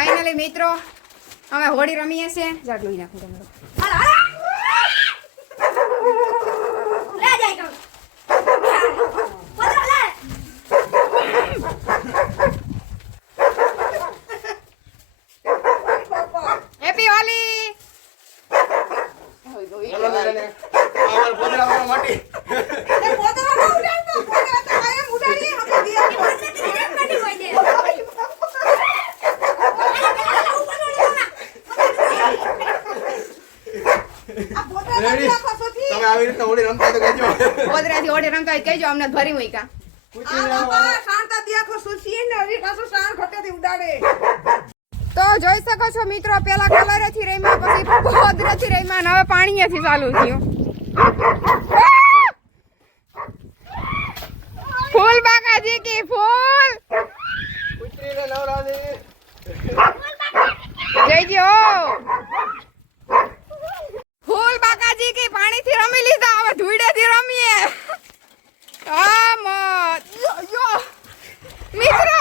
finally મિત્રો અમે હોળી રમીએ છીએ જાટ લઈ નાખું તમારો હેપી હોલી ગોદરાથી હોળી રમતા હોય કહેજો અમને ભરી હોય કા તો જોઈ શકો છો મિત્રો પેલા કલરેથી રમ્યા પછી ગોદરાથી રમ્યા ને હવે પાણીએથી ચાલુ થયું ફૂલ બાકાજી કી ફૂલ જઈજો ફૂલ બાકાજી કી પાણીથી રમી લીધા હવે ધૂળેથી રમીએ મિત્રો